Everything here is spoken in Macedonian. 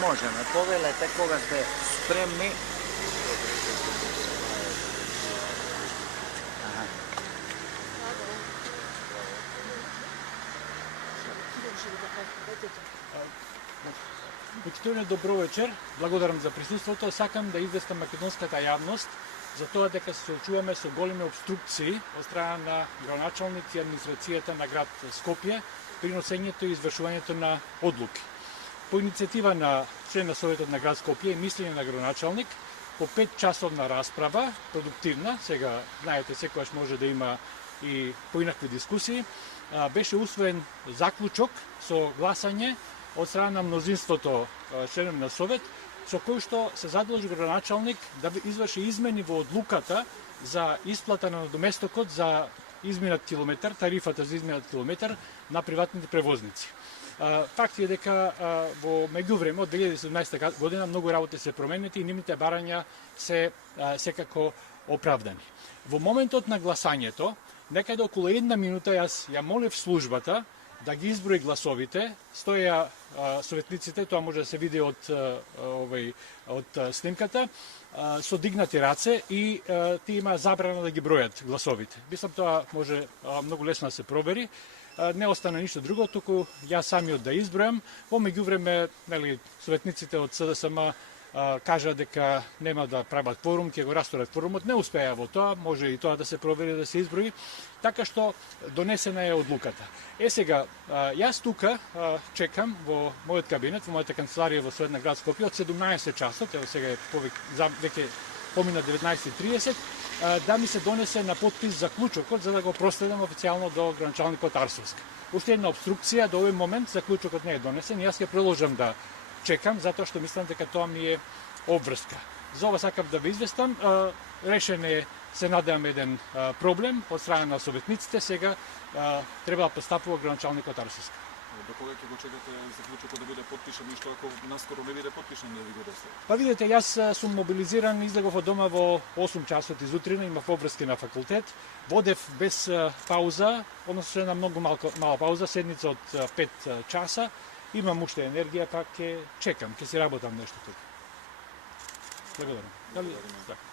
Можеме, повелете кога сте спремни. Почитувани, добро вечер. Благодарам за присуството. Сакам да известам македонската јавност за тоа дека се соочуваме со големи обструкции од страна на градоначалник и администрацијата на град Скопје при носењето и извршувањето на одлуки. По иницијатива на член на Советот на град Скопје и мислење на градоначалник, по 5-часовна расправа, продуктивна, сега знаете секогаш може да има и поинакви дискусии, беше усвоен заклучок со гласање од страна на мнозинството членови на Совет, со кој што се задолжи градоначалник да изврши измени во одлуката за исплата на надоместокот за изминат километар, тарифата за изминат километар на приватните превозници. Факт е дека во меѓувреме од 2017 година многу работи се променети и нивните барања се секако оправдани. Во моментот на гласањето, некаде околу 1 минута јас ја молев службата да ги изброи гласовите, стоја советниците, тоа може да се види од снимката, со дигнати раце и тие има забрана да ги бројат гласовите. Мислам тоа може многу лесно да се провери. Не остана ништо друго, туку јас самиот да избројам. Во меѓувреме, советниците од СДСМ кажа дека нема да прават кворум, ќе го расторат кворумот, не успеа во тоа, може и тоа да се провери, да се изброи, така што донесена е одлуката. Сега, јас тука чекам во мојот кабинет, во мојата канцеларија во Совет на град Скопје од 17 часот, ево сега е веќе помина 19:30, да ми се донесе на подпис заклучокот за да го проследам официјално до градоначалникот Арсовски. Уште една обструкција, до овој момент заклучокот не е донесен, јас ќе продолжам да чекам, затоа што мислам дека тоа ми е обврска. За ова сакам да ве известам, решен е, се надевам, еден проблем од страна на советниците, сега треба да постапува градоначалникот Арсовски. До кога ќе го чекате заклучокот да биде подпишан и што ако наскоро не биде подпишан да ви го достави? Па видите, јас сум мобилизиран, излегов од дома во 8 часот изутрина, имав обврски на факултет, водев без пауза, односно една многу мала пауза, седница од 5 часа, имам уште енергија, па ќе чекам, ќе си работам нешто тука. Благодарам.